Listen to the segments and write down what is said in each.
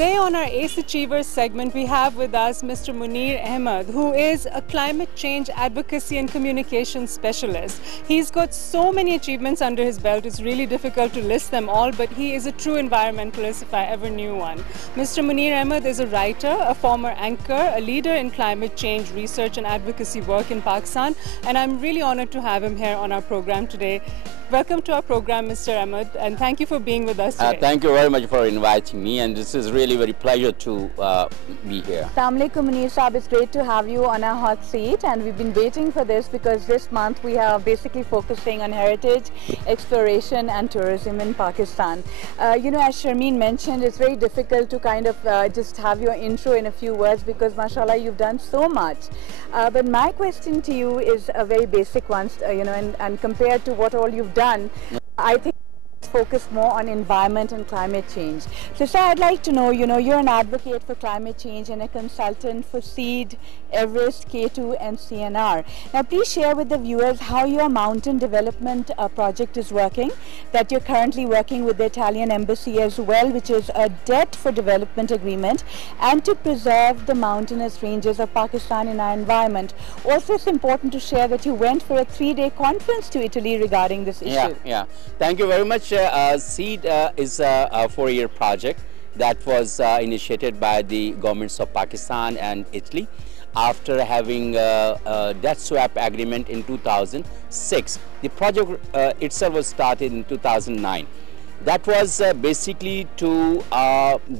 Today on our ACE Achievers segment, we have with us Mr. Munir Ahmed, who is a climate change advocacy and communication specialist. He's got so many achievements under his belt, it's really difficult to list them all, but he is a true environmentalist if I ever knew one. Mr. Munir Ahmed is a writer, a former anchor, a leader in climate change research and advocacy work in Pakistan, and I'm really honored to have him here on our program today. Welcome to our program, Mr. Ahmed, and thank you for being with us today. Thank you very much for inviting me, and this is really very pleasure to be here. Assalamu alaikum, Munir Saab. It's great to have you on our hot seat, and we've been waiting for this because this month we are basically focusing on heritage, exploration and tourism in Pakistan. You know, as Sharmeen mentioned, it's very difficult to kind of just have your intro in a few words because mashallah you've done so much. But my question to you is a very basic one, you know, and compared to what all you've done, I think focus more on environment and climate change. So sir, I'd like to know, you know, you're an advocate for climate change and a consultant for SEED, Everest, K2 and CNR. Now please share with the viewers how your mountain development project is working, that you're currently working with the Italian embassy as well, which is a debt for development agreement and to preserve the mountainous ranges of Pakistan in our environment. Also it's important to share that you went for a 3-day conference to Italy regarding this issue. Yeah. Thank you very much. SEED is a 4-year project that was initiated by the governments of Pakistan and Italy after having a debt swap agreement in 2006. The project itself was started in 2009. That was basically to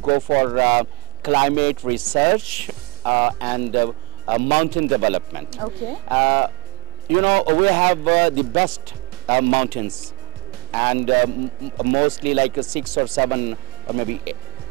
go for climate research and mountain development. Okay. You know, we have the best mountains, and mostly like 6 or 7 or maybe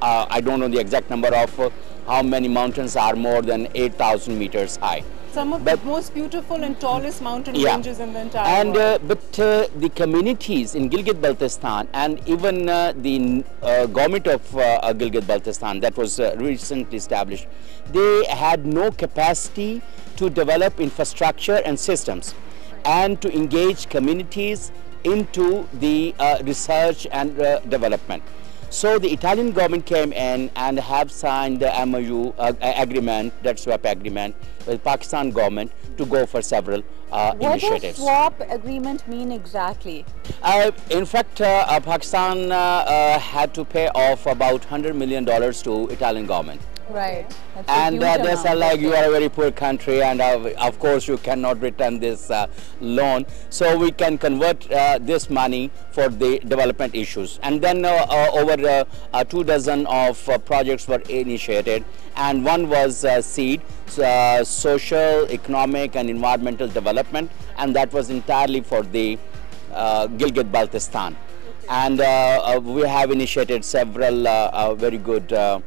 I don't know the exact number of how many mountains are more than 8,000 meters high. Some of the most beautiful and tallest mountain ranges in the entire world. But the communities in Gilgit-Baltistan and even the government of Gilgit-Baltistan that was recently established, they had no capacity to develop infrastructure and systems and to engage communities into the research and development. So the Italian government came in and have signed the MOU agreement, that swap agreement with Pakistan government to go for several initiatives. What does swap agreement mean exactly? In fact, Pakistan had to pay off about $100 million to Italian government. Right. And they said like you are a very poor country and of course you cannot return this loan, so we can convert this money for the development issues. And then over 2 dozen of projects were initiated, and one was SEED, social, economic and environmental development, and that was entirely for the Gilgit-Baltistan. And we have initiated several very good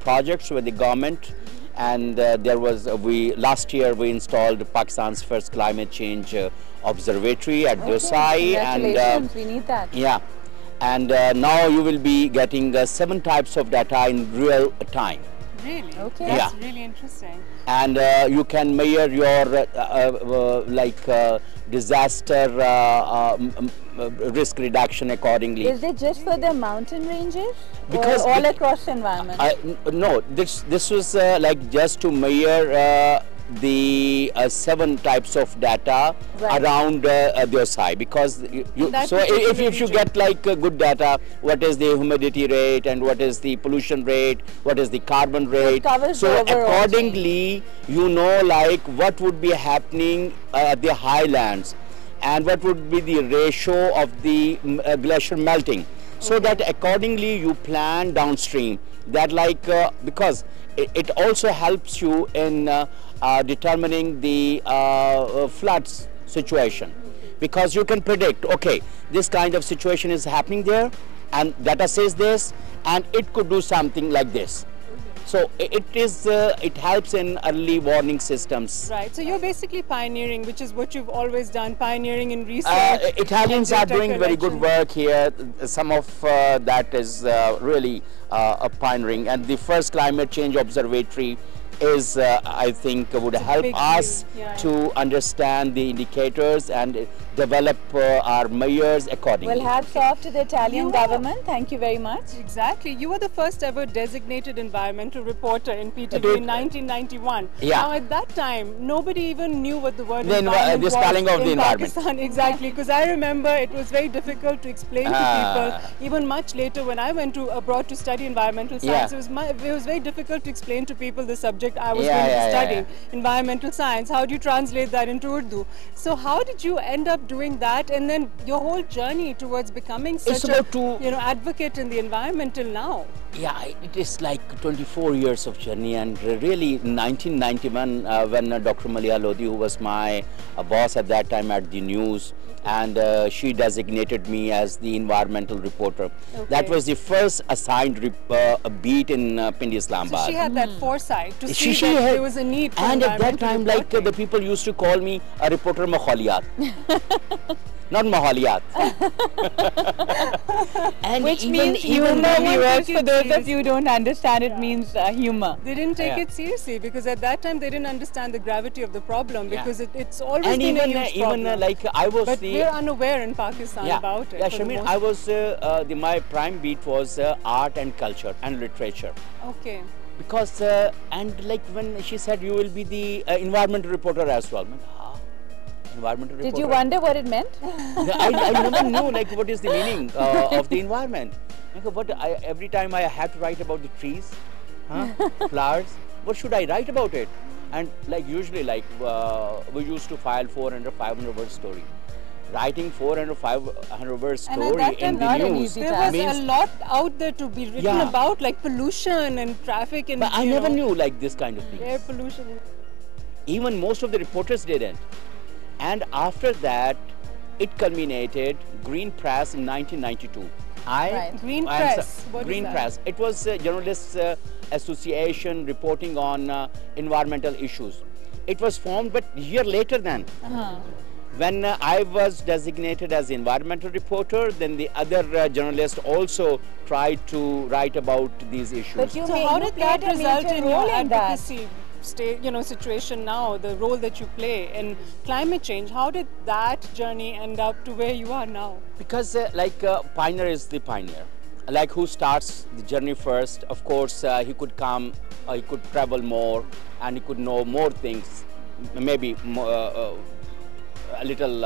projects with the government, and last year we installed Pakistan's first climate change observatory at Dosai. Congratulations, we need that. Yeah, and now you will be getting 7 types of data in real time. Really? Okay. That's really interesting. And you can measure your disaster risk reduction accordingly. Is it just for the mountain ranges Because or all across the environment? No, this was like just to measure the 7 types of data around Dosai, because so if you get like good data, what is the humidity rate and what is the pollution rate, what is the carbon rate, so accordingly you know like what would be happening at the highlands and what would be the ratio of the glacier melting, so that accordingly you plan downstream that like because it also helps you in determining the floods situation, because you can predict, okay, this kind of situation is happening there and data says this and it could do something like this. So it helps in early warning systems. Right. So you're basically pioneering, which is what you've always done, pioneering in research. Italians are doing very good work here. Some of that is really pioneering. And the first climate change observatory is, I think, would help us to understand the indicators and develop our measures accordingly. Well, hats off to the Italian government. Thank you very much. Exactly. You were the first ever designated environmental reporter in PTV in 1991. Yeah. Now, at that time, nobody even knew what the word The environment the was spelling of in the environment. Pakistan. Exactly. Because I remember it was very difficult to explain to people. Even much later, when I went abroad to study environmental science, it was very difficult to explain to people the subject I was going to be studying, environmental science. How do you translate that into Urdu? So how did you end up doing that, and then your whole journey towards becoming such a advocate in the environment till now? Yeah, it is like 24 years of journey, and really in 1991 when Dr. Malia Lodi, who was my boss at that time at the news, and she designated me as the environmental reporter. That was the first assigned beat in Pindi, Islamabad. So she had that foresight to see that there was a need for and at that time, reporting. like the people used to call me a reporter Maholiyat. Not Maholiyat. Which means humor, viewers. For those of you who don't understand, it means humor. They didn't take it seriously because at that time they didn't understand the gravity of the problem, because it's always been a huge problem. Like I was but we're unaware in Pakistan about it. Yeah, Sharmeen, I was my prime beat was art and culture and literature. Okay. Because and like when she said you will be the environmental reporter as well. Environmental reporter. Did you wonder what it meant? I never knew like what is the meaning of the environment. But every time I had to write about the trees, flowers, what should I write about it? And like usually like we used to file 400, 500 word story. Writing 400, 500 word story in the news. There was a lot out there to be written about, like pollution and traffic and. But I never knew like this kind of things. Air pollution. Even most of the reporters didn't. And after that, it culminated Green Press in 1992. Green Press. Green Press. It was a journalists association reporting on environmental issues. It was formed, but a year later then. When I was designated as environmental reporter, then the other journalists also tried to write about these issues. But so how did that result in your advocacy situation now, the role that you play in climate change? How did that journey end up to where you are now? Because pioneer is the pioneer. Like who starts the journey first, of course he could come, he could travel more, and he could know more things, maybe more, a little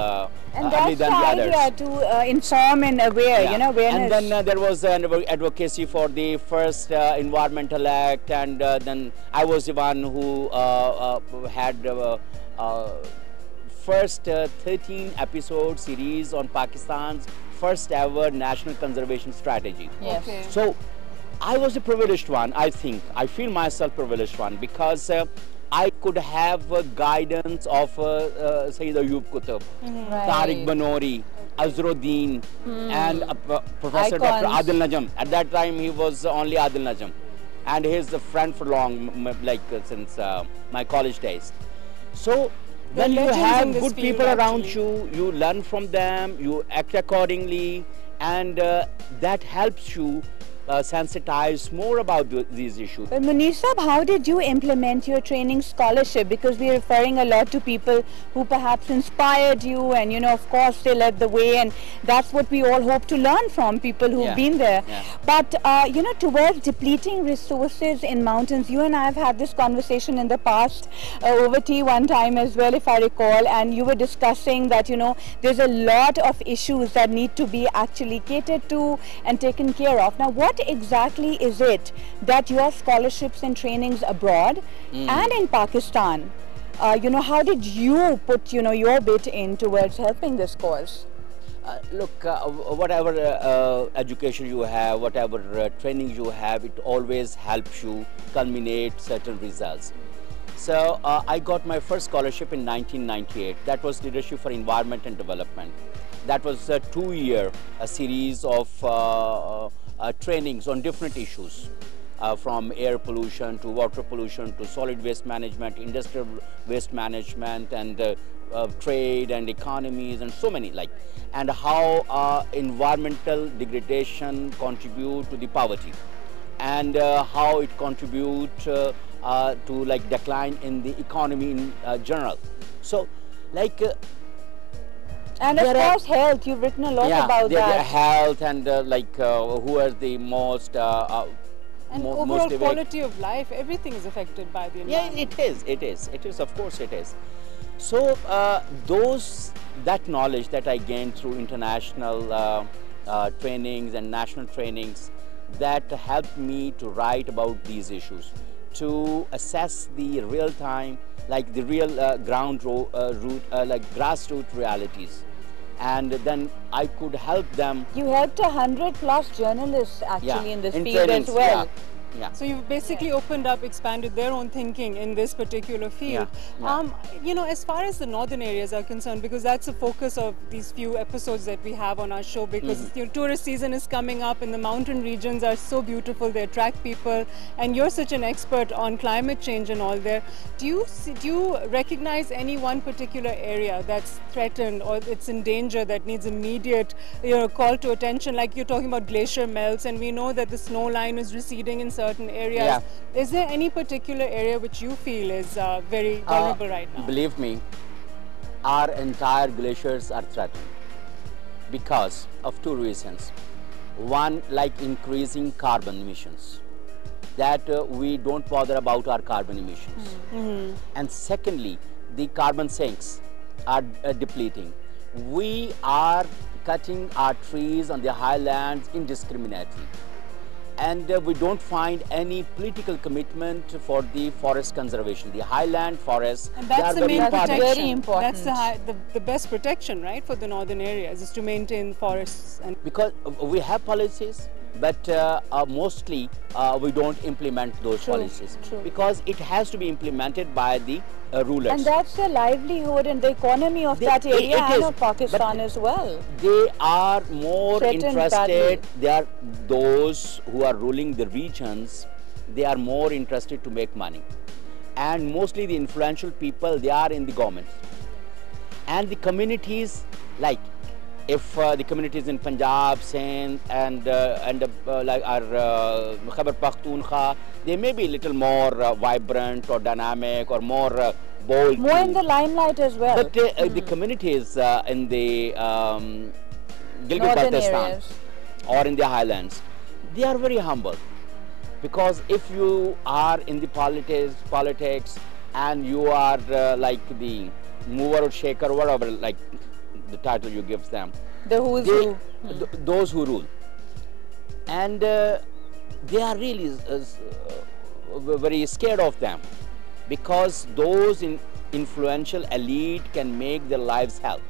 and that's than the the idea, others. to inform and aware, you know, awareness. And then there was an advocacy for the first Environmental Act, and then I was the one who had first 13 episode series on Pakistan's first ever national conservation strategy. Yes. Okay. So I was a privileged one, I think. I feel myself privileged one because I could have guidance of Sayyid Ayub Qutb, Tariq Banori, Azruddin, and Professor Dr. Adil Najam. At that time, he was only Adil Najam, and he's a friend for long, like since my college days. So when you have good people around you, you learn from them, you act accordingly, and that helps you sensitize more about these issues. But Munir Sahab, how did you implement your training scholarship? Because we're referring a lot to people who perhaps inspired you, and you know, of course, they led the way, and that's what we all hope to learn from people who've been there. But you know, towards depleting resources in mountains, you and I have had this conversation in the past over tea one time as well, if I recall, and you were discussing that, you know, there's a lot of issues that need to be actually catered to and taken care of. Now, what exactly is it that your scholarships and trainings abroad and in Pakistan, you know, how did you put, you know, your bit in towards helping this cause? Look, whatever education you have, whatever training you have, it always helps you culminate certain results. So I got my first scholarship in 1998. That was Leadership for Environment and Development. That was a 2-year series of trainings on different issues, from air pollution to water pollution to solid waste management, industrial waste management, and trade and economies, and so many, like, and how environmental degradation contribute to the poverty, and how it contributes to like decline in the economy in general. So like And of course health, you've written a lot about that. Yeah, health and who are the most and overall quality of life, everything is affected by the environment. Yeah, it is, of course it is. So that knowledge that I gained through international trainings and national trainings, that helped me to write about these issues, to assess the real time, like the real grassroots realities. And then I could help them. You helped 100+ journalists actually in this field as well. Yeah. So you've basically opened up, expanded their own thinking in this particular field. You know, as far as the northern areas are concerned, because that's the focus of these few episodes that we have on our show, because you know, tourist season is coming up and the mountain regions are so beautiful, they attract people, and you're such an expert on climate change and all there. Do you recognize any one particular area that's threatened or it's in danger that needs immediate call to attention? Like you're talking about glacier melts, and we know that the snow line is receding in certain areas. Yeah. Is there any particular area which you feel is very vulnerable right now? Believe me, our entire glaciers are threatened because of two reasons. One, like increasing carbon emissions, that we don't bother about our carbon emissions. And secondly, the carbon sinks are depleting. We are cutting our trees on the highlands indiscriminately. And we don't find any political commitment for the forest conservation. The highland forests, and that's the main protection. Very important. That's the best protection, right, for the northern areas, is to maintain forests. And because we have policies, but mostly we don't implement those policies. Because it has to be implemented by the rulers. And that's the livelihood and the economy of that area and of Pakistan as well. They are more interested, badly. they are those who are ruling the regions, they are more interested to make money. And mostly the influential people, they are in the government. And the communities, like if the communities in Punjab, Sindh, and like our Khyber Pakhtunkhwa, they may be a little more vibrant or dynamic or more bold. More in the limelight as well. But the communities in the Gilgit-Baltistan or in the highlands, they are very humble. Because if you are in the politics and you are like the mover or shaker, whatever, like the title you give them, the who's who. Those who rule, and they are really very scared of them, because those influential elite can make their lives hell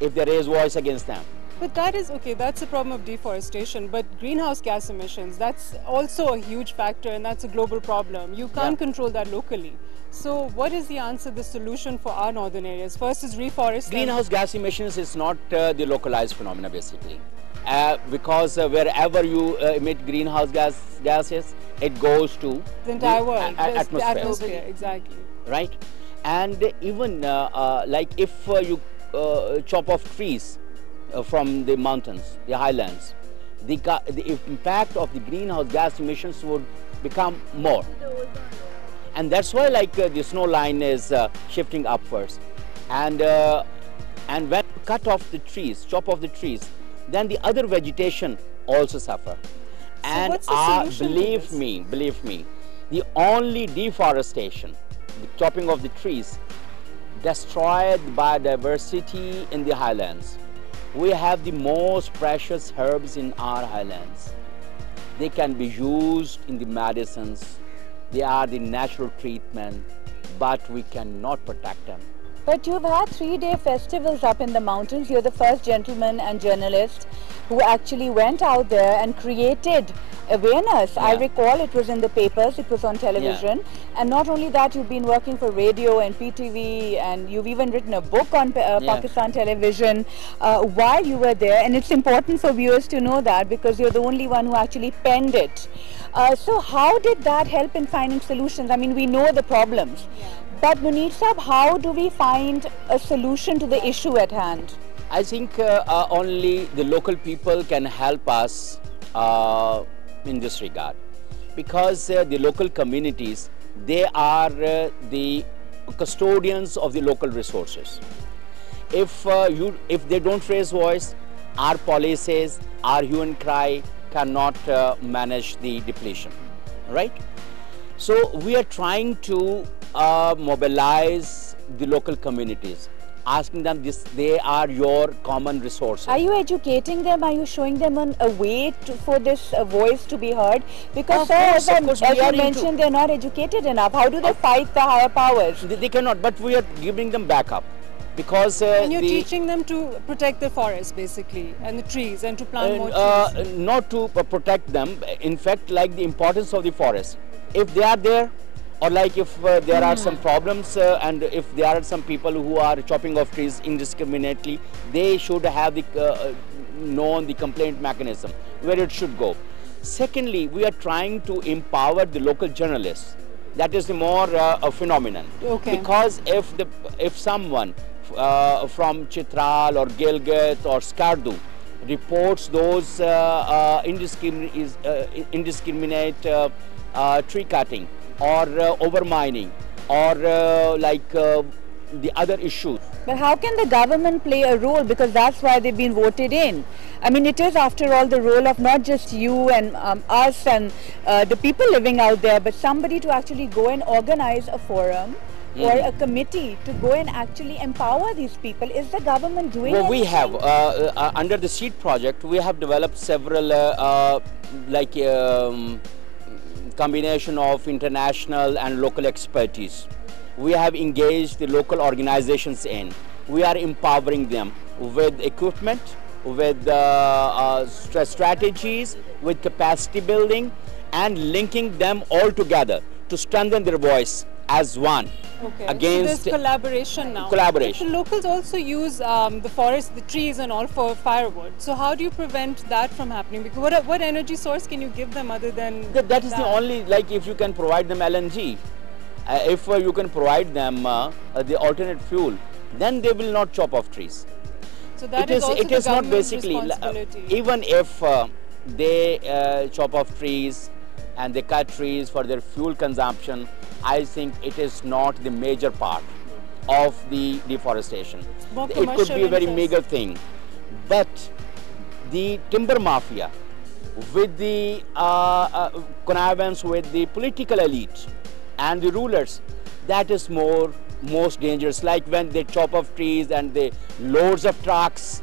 if they raise voice against them. But that is okay, that's a problem of deforestation, but greenhouse gas emissions, that's also a huge factor, and that's a global problem. You can't control that locally. So what is the answer, the solution for our northern areas? First is reforest. Greenhouse gas emissions is not the localized phenomena basically, because wherever you emit greenhouse gases, it goes to the entire world, atmosphere. The atmosphere, exactly. Right, and even like if you chop off trees from the mountains, the highlands, the impact of the greenhouse gas emissions would become more. And that's why like the snow line is shifting upwards. And when you cut off the trees, chop off the trees, then the other vegetation also suffer. So and what's the solution believe me, the only deforestation, the chopping of the trees, destroyed biodiversity in the highlands. We have the most precious herbs in our highlands. They can be used in the medicines. They are the natural treatment, but we cannot protect them. But you've had 3-day festivals up in the mountains. You're the first gentleman and journalist who actually went out there and created awareness. Yeah. I recall it was in the papers, it was on television. Yeah. And not only that, you've been working for radio and PTV, and you've even written a book on Pakistan television while you were there. And it's important for viewers to know that, because you're the only one who actually penned it. So how did that help in finding solutions? I mean, we know the problems. Yeah. But Munir Sahab, how do we find a solution to the issue at hand? I think only the local people can help us in this regard, because the local communities, they are the custodians of the local resources. if they don't raise voice, our policies, our hue and cry cannot manage the depletion, right? So we are trying to mobilize the local communities, asking them they are your common resources. Are you educating them? Are you showing them a way for this voice to be heard? Because as you mentioned, they're not educated enough. How do they fight the higher powers? They cannot, but we are giving them backup. Because and you're teaching them to protect the forest basically and the trees and to plant more trees. Not to protect them, in fact, like the importance of the forest. If they are there, or like if there are some problems and if there are some people who are chopping off trees indiscriminately, they should have the known the complaint mechanism where it should go. Secondly, we are trying to empower the local journalists. That is the more a phenomenon. Okay. Because if someone from Chitral or Gilgit or Skardu reports those indiscriminate tree cutting or overmining or the other issues. But how can the government play a role? Because that's why they've been voted in. I mean, it is after all the role of not just you and us and the people living out there, but somebody to actually go and organize a forum or a committee to go and actually empower these people. Is the government doing anything? We have, under the SEED project, we have developed several combination of international and local expertise. We have engaged the local organizations in. We are empowering them with equipment, with strategies, with capacity building, and linking them all together to strengthen their voice as one. Okay. Against so there's collaboration now. Collaboration. But the locals also use the forest, the trees and all for firewood. So how do you prevent that from happening? Because what energy source can you give them other than that is the only, like if you can provide them LNG, if you can provide them the alternate fuel, then they will not chop off trees. So that is also the government's responsibility. Even if they chop off trees and they cut trees for their fuel consumption, I think it is not the major part of the deforestation. It could be a very meager thing. But the timber mafia, with the connivance with the political elite and the rulers, that is most dangerous. Like when they chop off trees and the loads of trucks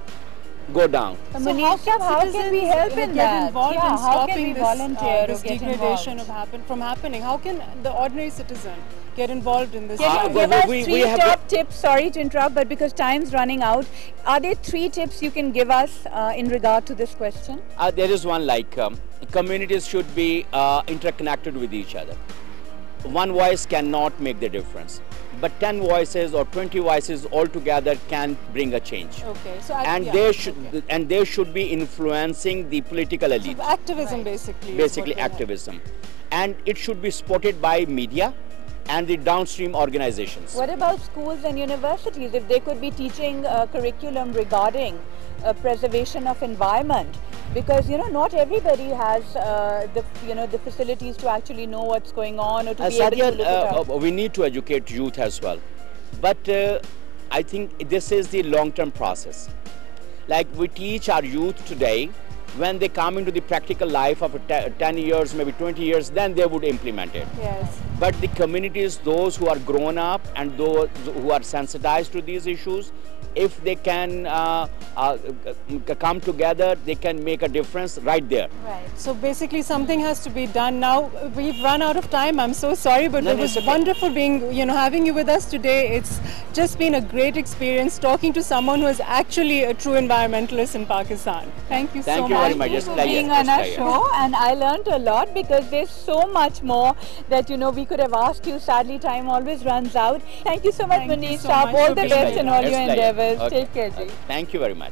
go down. So how can we help in that? Involved in stopping this degradation from happening? How can the ordinary citizen get involved in this? Can you give us three top tips? Sorry to interrupt, but because time's running out, are there 3 tips you can give us in regard to this question? There is one, like communities should be interconnected with each other. One voice cannot make the difference, but 10 voices or 20 voices all together can bring a change. Okay, so they should be influencing the political elite. So activism, basically. Basically activism, and it should be supported by media and the downstream organizations. What about schools and universities? If they could be teaching curriculum regarding preservation of environment, because not everybody has the facilities to actually know what's going on or to be able to look it up. We need to educate youth as well, but I think this is the long-term process. Like we teach our youth today, when they come into the practical life of 10 years, maybe 20 years, then they would implement it. Yes. But the communities, those who are grown up and those who are sensitized to these issues, if they can come together, they can make a difference right there. Right. So basically something has to be done now. We've run out of time. I'm so sorry, but it was wonderful being, having you with us today. It's just been a great experience talking to someone who is actually a true environmentalist in Pakistan. Thank you so much. Thank you very much. For being on our show, and I learned a lot because there's so much more that we could have asked you. Sadly, time always runs out. Thank you so much, Munir. All the best in all your endeavors. Okay. Take care, Ji. Thank you very much.